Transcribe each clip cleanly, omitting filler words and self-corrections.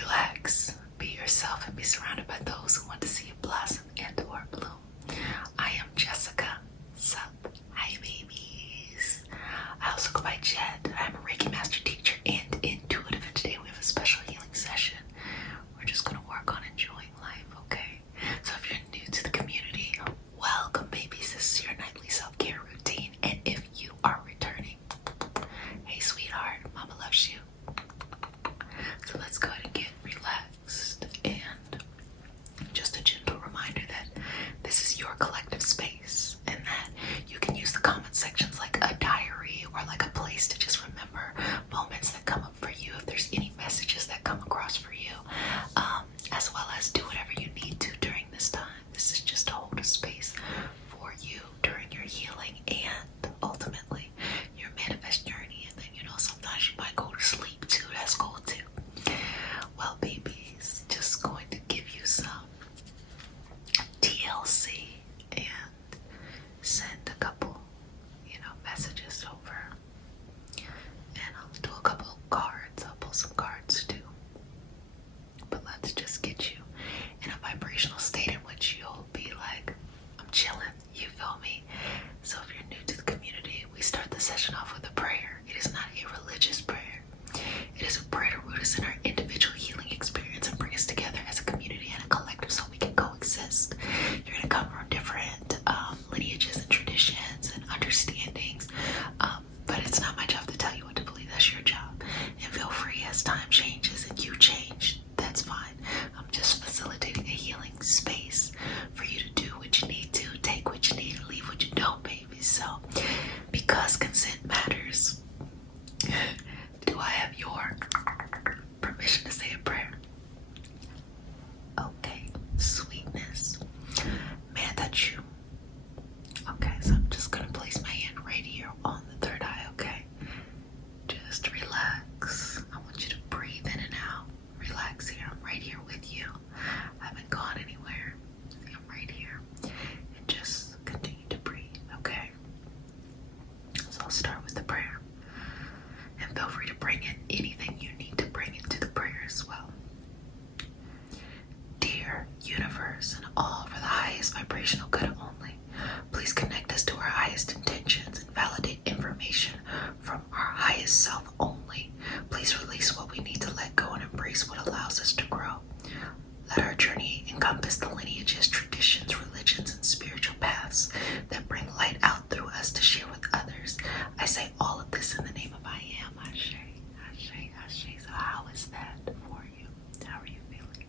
Relax, be yourself, and be surrounded by those who want to see you blossom and or bloom. I am Jessica. Sup? Hi babies. I also go by Jed. I'm a Reiki master teacher and intuitive, and today we have a special healing session. We're just going to work on enjoying life, okay? So if you're new to the community, welcome babies. This is your nightly self-care routine, and if you are returning, hey sweetheart, mama loves you. So let's go ahead and get relaxed, and just a gentle reminder that this is your collective space and that you can use the comment sections like a diary or like a place to just remember moments that come up for you, if there's any messages that come across for you, as well as do whatever you need to during this time. This is just to hold a space for you during your healing and ultimately your manifest journey. And then, sometimes you might go to sleep too. That's cool too. Well, babies, just going to give you some TLC and send a couple, messages over. And I'll do a couple of cards. I'll pull some cards too. But let's just get you in a vibrational state in which you'll be like, I'm chilling. You feel me? So if you're new to the community, we start the session off with a prayer. It is not a religious prayer. It is a prayer to root us in our individual healing experience and bring us together as a community and a collective so we can coexist. You're going to come from different lineages and traditions and understandings, but it's not my job to tell you what to believe. That's your job. And feel free as time changes and you change. That's fine. I'm just facilitating a healing space for you to do what you need to, take what you need, and leave what you don't, baby. So, because consent matters, do I have your permission to say a prayer? Okay, sweetness. May I touch you? Okay, so I'm just gonna place my hand right here on the third eye, okay? Just relax. I want you to breathe in and out. Relax here. I'm right here with you. I haven't gone anywhere. I'm right here. And just continue to breathe, okay? So I'll start with the prayer. And feel free to bring in anything you need to bring into the prayer as well. Dear universe and all for the highest vibrational good only, please connect us to our highest intentions and validate information from our highest self only. Please release what we need to let go and embrace what allows us to grow. Let our journey encompass the lineages, traditions, religions, and spiritual paths that bring light out through us to share with others. I say all of this in the name of I am. Ashe, Ashe, Ashe. So how is that for you? How are you feeling?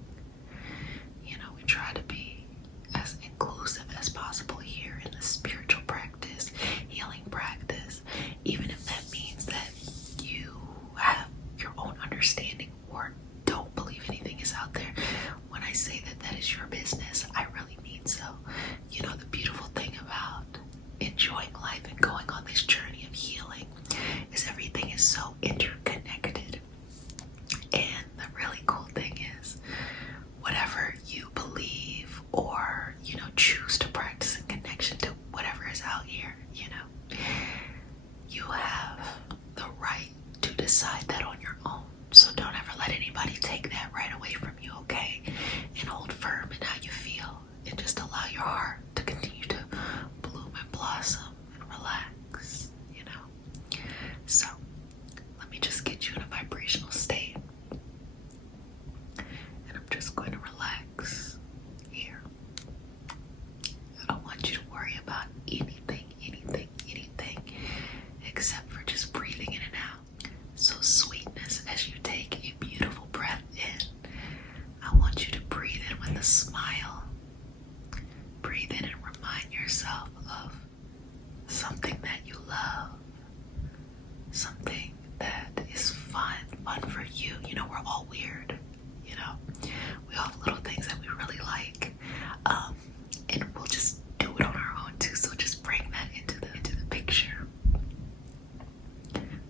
We try to be as inclusive as possible here in the spiritual practice, healing practice, even if that means that you have your own understanding or don't believe anything is out there. When I say that that is your business, I really mean so. The beautiful thing about enjoying life and going on this journey of healing is everything is so interconnected. And the really cool thing is, whatever you believe or, choose to practice in connection to whatever is out here, you have the right to decide that on your own. So don't ever let anybody take that right away from you, okay? And hold firm in how you feel and just allow your heart to continue to bloom and blossom and relax, So let me just get you in a vibrational state. And I'm just going to relax here. I don't want you to worry about anything except for just breathing in and out. So sweetness, as you take a beautiful breath in, I want you to breathe in with a smile. Breathe in and remind yourself of something that you love, something that is fun for you. We're all weird, we all have little things that we really like, and we'll just do it on our own too. So just bring that into the picture.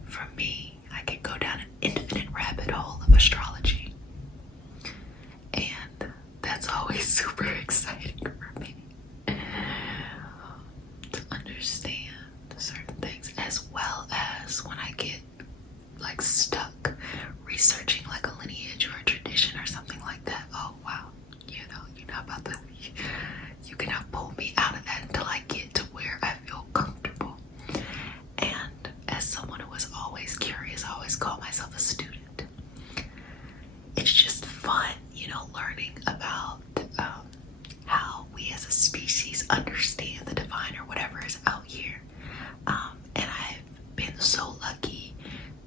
For me, I can go down an infinite rabbit hole of astrology, and that's always super exciting for me to understand certain things, as well as when I get stuck researching like a lineage or a tradition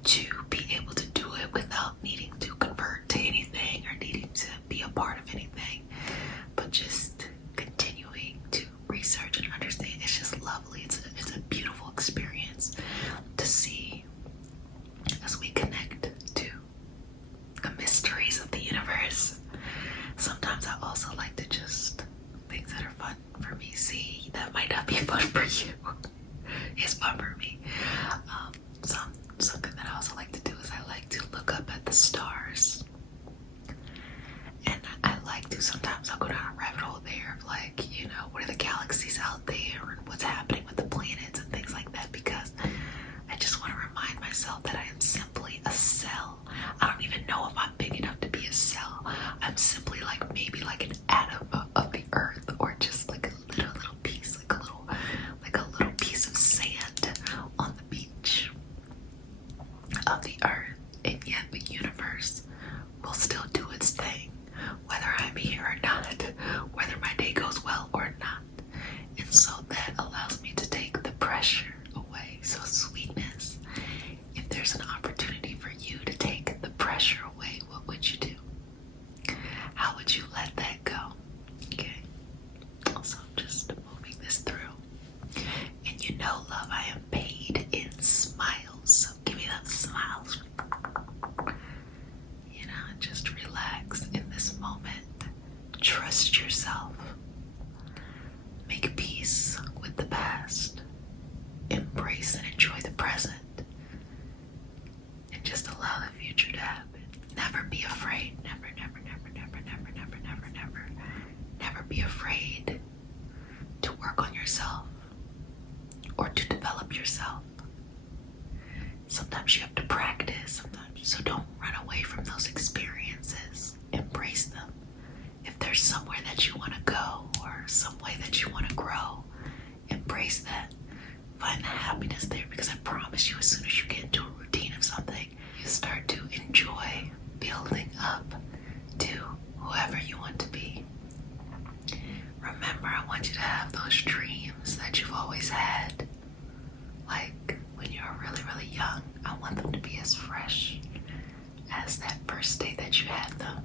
to be able to do it without needing to convert to anything or needing to be a part of anything, but just continuing to research and understand. It's just lovely. It's a beautiful experience to see as we connect to the mysteries of the universe. Sometimes I also like to just, things that are fun for me, see, that might not be fun for you. It's fun for me. Something that I also like to do is I like to look up at the stars. And I like to, sometimes I'll go down a rabbit hole there of like, what are the galaxies out there and what's happening with the planets and things like that, because I just want to remind myself that I am simply a cell. I don't even know if I'm big enough to be a cell. I'm simply like maybe like an atom of the earth, or just like a little piece, like a little piece of sand on the beach of the earth. And yet the universe will still do its thing, whether I'm here or not, whether my day goes well or not. And so that allows me to take the pressure away. So sweetness, if there's an opportunity for you to take the pressure away, what would you do? How would you let that go? Okay. So just moving this through. And love, I am paid in smiles. So give me that smiles. Just relax in this moment. Trust yourself. Make peace with the past. Embrace and enjoy the present. And just allow the future to happen. Never be afraid. Never be afraid to work on yourself or to develop yourself. Sometimes you have to practice, so don't run away from those experiences. Embrace them. If there's somewhere that you want to go or some way that you want to grow, embrace that. Find the happiness there, because I promise you, as soon as you get into a routine of something, you start to enjoy building up to whoever you want to be. Remember, I want you to have those dreams that you've always had. Like when you were really, really young, I want them to be as fresh as that first day that you had them.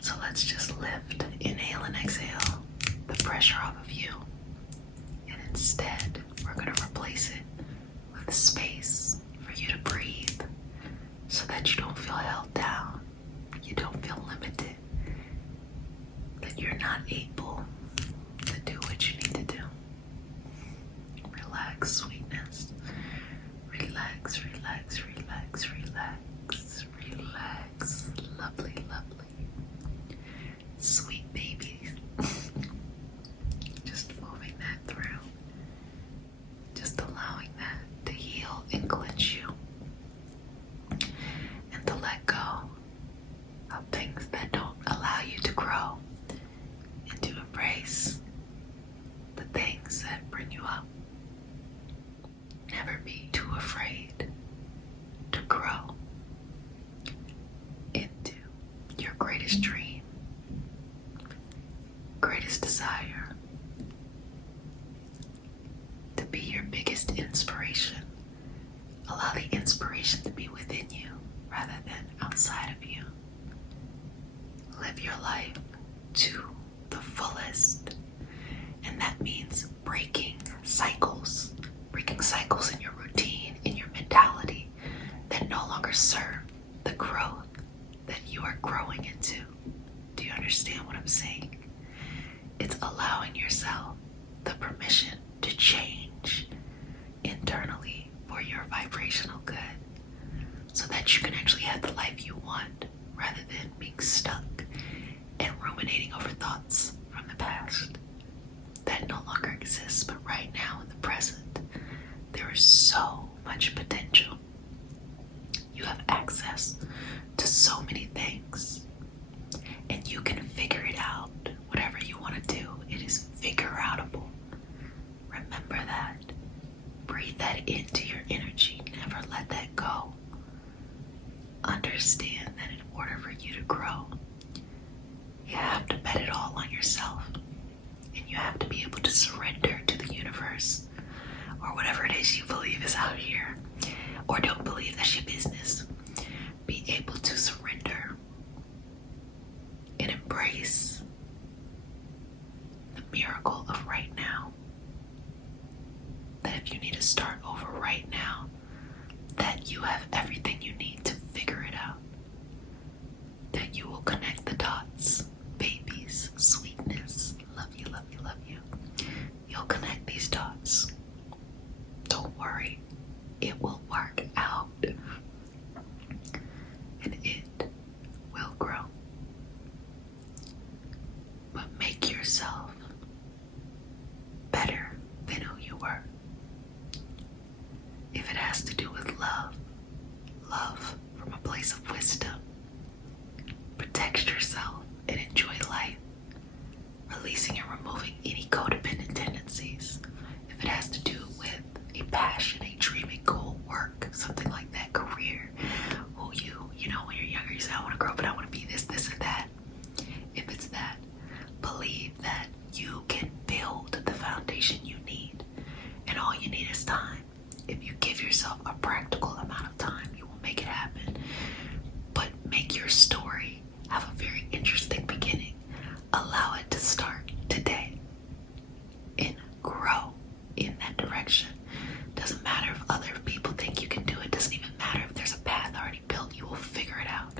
So let's just lift, inhale and exhale the pressure off of you. And instead, we're going to replace it with space for you to breathe, so that you don't feel held down, you don't feel limited, that you're not able to do what you need to do. Relax, sweetness. Relax. Lovely. Sweet baby. Just moving that through. Just allowing that to heal and cleanse you. And to let go of things that don't allow you to grow. And to embrace the things that bring you up. Never be too afraid to grow into your greatest dream, greatest desire, to be your biggest inspiration. Allow the inspiration to be within you rather than outside of you. Live your life to the fullest, and that means breaking cycles in your routine, in your mentality, that no longer serve the growth that you are growing into. Do you understand what I'm saying? It's allowing yourself the permission to change internally for your vibrational good, so that you can actually have the life you want, rather than being stuck and ruminating over thoughts from the past that no longer exists. But right now, in the present, there is so much potential. You have access to so many things, and you can figure it out. Whatever you want to do, it is figure-outable. Remember that. Breathe that into your energy. Never let that go. Understand that in order for you to grow, you have to bet it all on yourself. And you have to be able to surrender to the universe, or whatever it is you believe is out here, have everything you need to figure it out. That you will connect the dots. Babies, sweetness, love you, love you, love you. You'll connect these dots. Don't worry, it will work out. And it will grow. But make yourself better than who you were. If it has to do with love, love from a place of wisdom. Protect yourself and enjoy life. Releasing and removing any codependent tendencies. If it has to do with a passion, a dream, a goal, work, something like that, career, who you know, when you're younger, you say, I want to grow up and I want to be this, this, or that. If it's that, believe that you can build the foundation you need. And all you need is time. If you give yourself a practical amount of time, you will make it happen. But make your story have a very interesting beginning. Allow it to start today and grow in that direction. Doesn't matter if other people think you can do it. Doesn't even matter if there's a path already built. You will figure it out.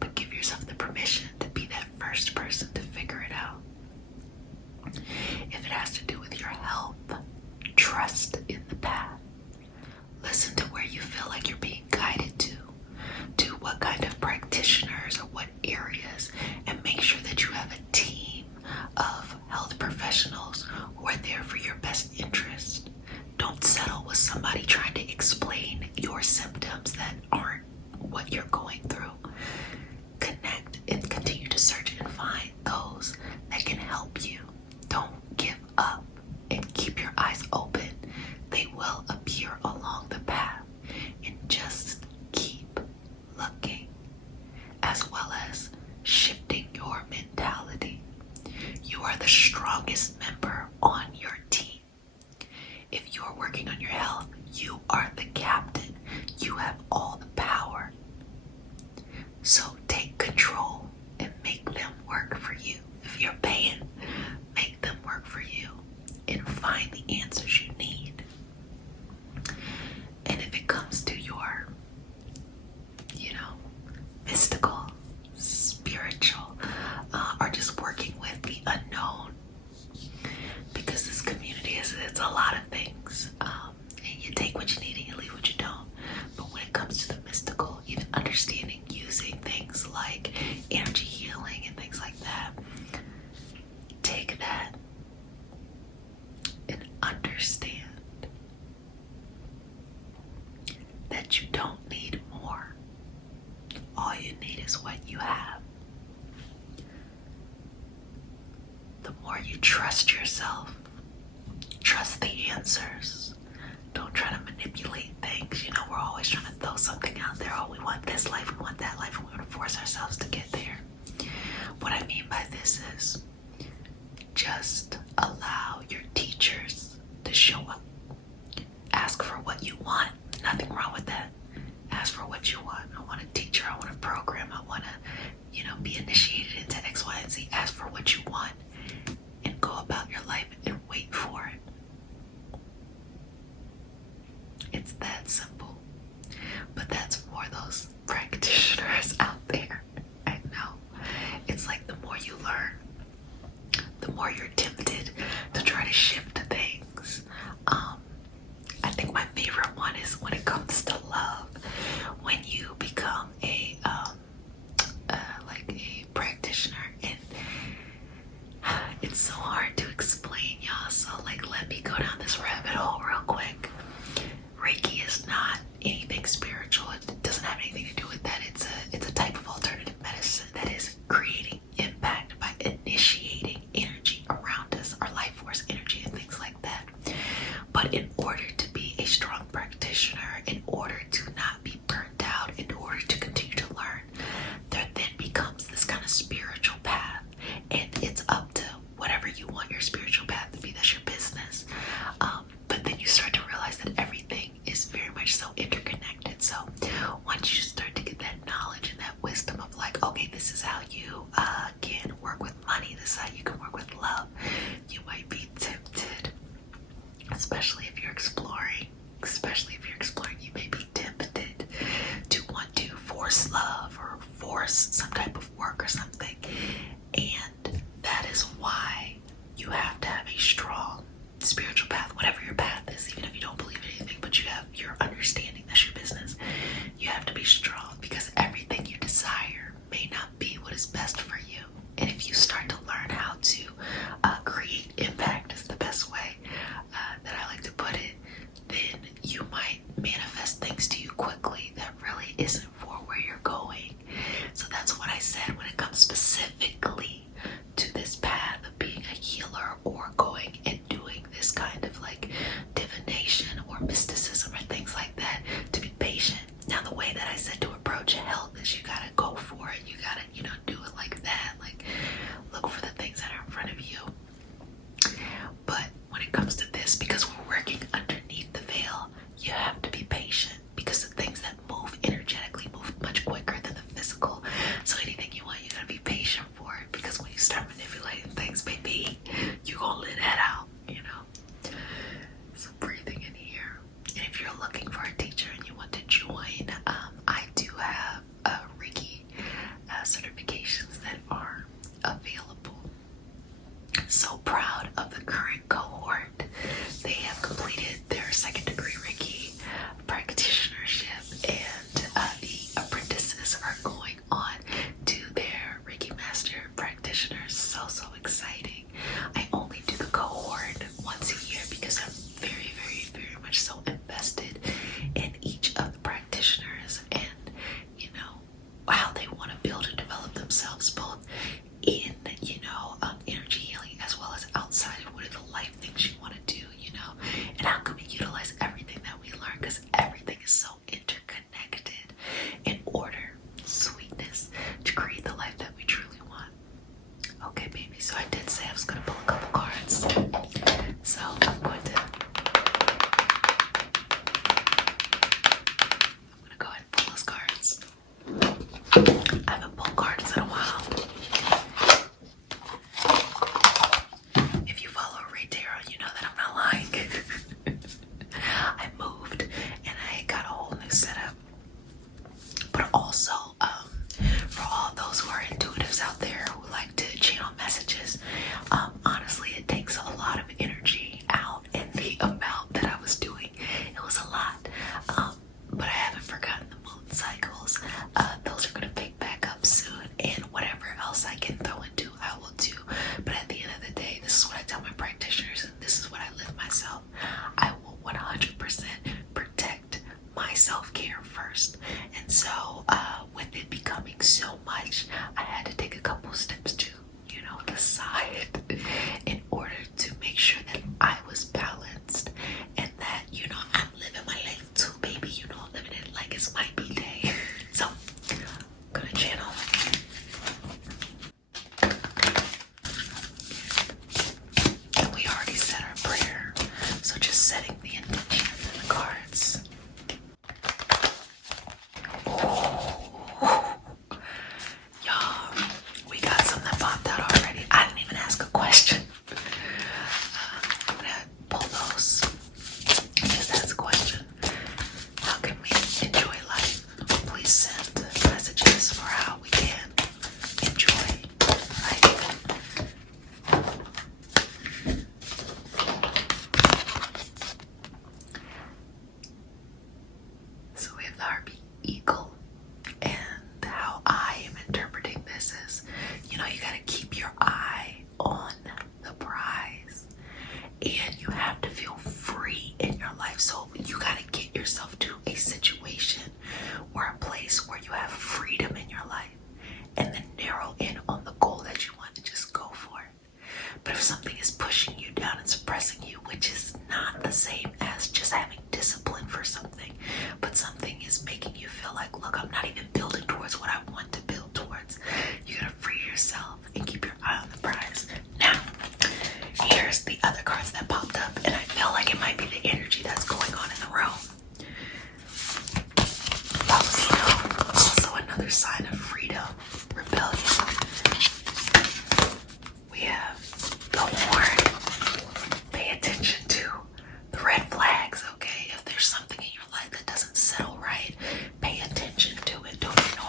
But give yourself the permission to be that first person to figure it out. If it has to do with your health, trust in the path. Listen to where you feel like you're being guided to what kind of practitioners or what areas, and make sure that you have a team of health professionals who are there for your best interest. Don't settle with somebody trying to explain your symptoms that aren't what you're going through. Connect and continue to search and find those that can help you. Don't give up and keep your eyes open. They will appear along the path, and just keep looking, as well as shifting your mentality. You are the strongest member on your team. If you're working on your health, you are the captain. You have all the power. So take control and make them work for you. If you're paying, make them work for you and find the answers you need. And if it comes to your, mystical, spiritual, or just working with the unknown, because this community it's a lot of things. And you take what you need and you leave what you don't. But when it comes to the mystical, even understanding using things like energy healing and things like that, take that and understand that you don't need more. All you need is what you have. The more you trust yourself, trust the answers. Don't try to manipulate things. We're always trying to throw something out there. Oh, we want this life, we want that life, and we want to force ourselves to get there. What I mean by this is just allow your teachers to show up. Ask for what you want. Nothing wrong with that. Ask for what you want. I want a teacher. I want a program. I want to, be initiated into X, Y, and Z. Ask for what you want and go about your life and wait for it. It's that simple. But that's for those practitioners out there. I know. It's like the more you learn, the more you're tempted force love or force some type of work or something. And that is why you have to have a strong spiritual path, whatever your path is, even if you don't believe in anything, but you have your understanding, that's your business. You have to be strong, because everything you desire may not be what is best for you. And if you start to learn how to create impact, is the best way that I like to put it, then you might manifest things to you quickly that really isn't for where you're going. So that's what I said when it comes specifically to this path of being a healer or going and doing this kind of like divination or mysticism or things like that, to be patient. Now, the way that I said to approach health is you gotta go for it. You gotta, do it like that. Like, look for the things that are in front of you. But when it comes to this, because we're working underneath the veil, you have to be patient, because the things that move energetically move much quicker than the physical. So anything you want, you gotta be patient for it, because when you start manipulating things, baby, you gonna let that out, So breathing in here. And if you're looking for a teacher and you want to join, I do have Reiki certifications that are available. So proud of the current cohort. They have completed their second degree Reiki practitionership, and the apprentices are going on to their Reiki master practitioners. So exciting. I only do the cohort once a year because I'm very, very, very much so invested in each of the practitioners and how they want to build and develop themselves, both in energy healing as well as outside of what are the life things you want to do, and how can we utilize everything that we learn, because everything is so interconnected in order, sweetness, to create the life that we truly want. Okay, baby, so I did say I was going to pull a couple cards, so I'm going to go ahead and pull those cards. I haven't pulled cards in a while. If you follow Ray Darrow, you know that I'm not lying. I moved and I got a whole new setup. But also, for all those who are intuitives out there who like to channel messages, honestly, it takes a lot of energy out, and the amount that I was doing, it was a lot. But I haven't forgotten the moon cycles. Those are going to pick back up soon, and whatever else I can throw into, I will do. But at the end of the day, this is what I tell my practitioners, and this is what I live myself. I will 100% protect my self-care first. And so with it becoming so much, I had to take a couple steps to, decide in order to make sure that I was balanced, and that, I'm living my life too, baby. Living it like it's my B-day. So, I'm gonna channel. And we already said our prayer, so just setting the intention in the cards. Y'all, we got something that popped out already. I didn't even ask a question. I'm gonna pull those. Just ask a question. How can we enjoy life? Please send messages for how we can enjoy life. So we have the Harpy Eagle, and how I am interpreting this is, you gotta keep your eye on the prize, and you have to feel free in your life. So you gotta get yourself to a situation or a place where you have freedom in your life, and then narrow in on the goal that you want to just go for it. But if something is pushing you down and suppressing you, which is not the same as just having discipline for something, but something is making you feel like, look, I'm not even building towards what I want to build towards, you gotta free yourself and keep your eye on the prize. Now, here's the other cards that popped up, and I feel like it might be the energy that's going on in the room. Also another sign of freedom, rebellion. We have the horn. Pay attention to the red flags, okay? If there's something in your life that doesn't settle right, pay attention to it. Don't ignore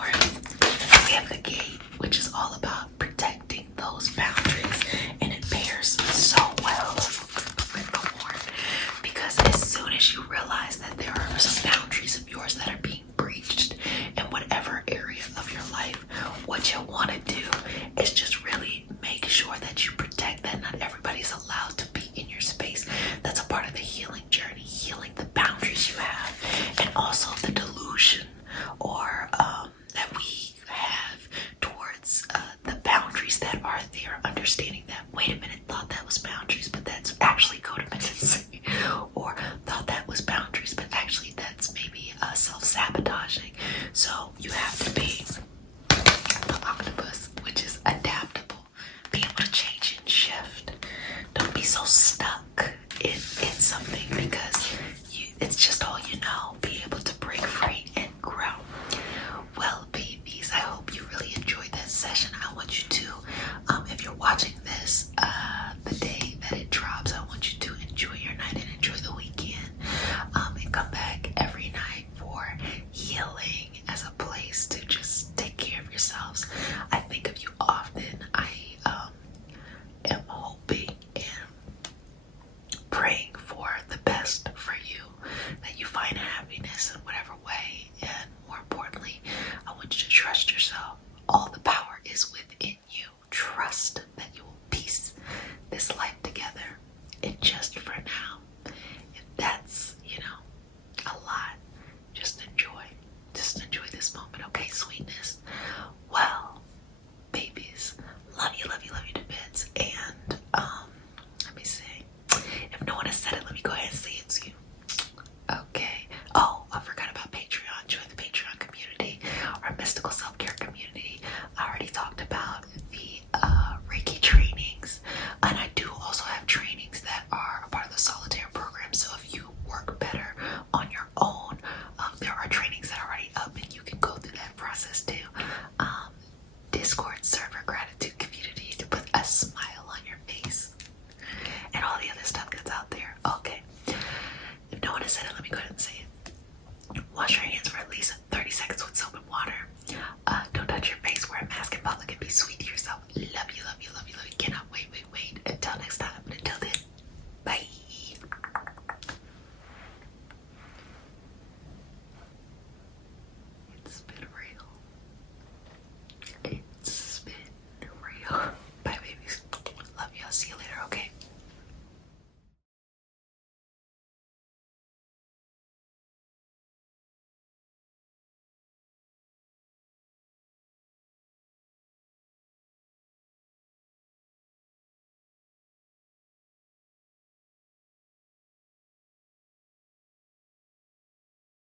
self-sabotaging. So you have to be the octopus, which is adaptable. Be able to change and shift. Don't be so stuck in something because it's just all you know. Be able to break free and grow. Well, babies, I hope you really enjoyed this session. I want you to, if you're watching this the day that it drops, I want you to enjoy your night and enjoy the weekend, and come back every night for healing as a place to just take care of yourselves. I think of you often. I am hoping and praying for the best for you, that you find happiness in whatever way, and more importantly, I want you to trust yourself. All the power is within you. Trust that you will piece this life together. And just for now, if that's, a lot, just enjoy. Just enjoy this moment, okay, sweetness? Well, babies, love you to bits. And let me see. If no one has said it, let me go ahead and say it to you. Okay. Oh, I forgot about Patreon. Join the Patreon community, our mystical self-care community. I already talked about the Reiki trainings, and I do also have trainings that are a part of the solitaire program. So if you work better on your own, there are trainings that are already up, and you can go through that process too. Discord server gratitude community to put a smile on your face, and all the other stuff that's out there. Okay. If no one has said it, let me go ahead and say it. Wash your hands for at least 30 seconds with soap and water. Don't touch your face, wear a mask in public, and be sweet to yourself. Love you. Cannot wait. Until next time. But until then, bye. It's been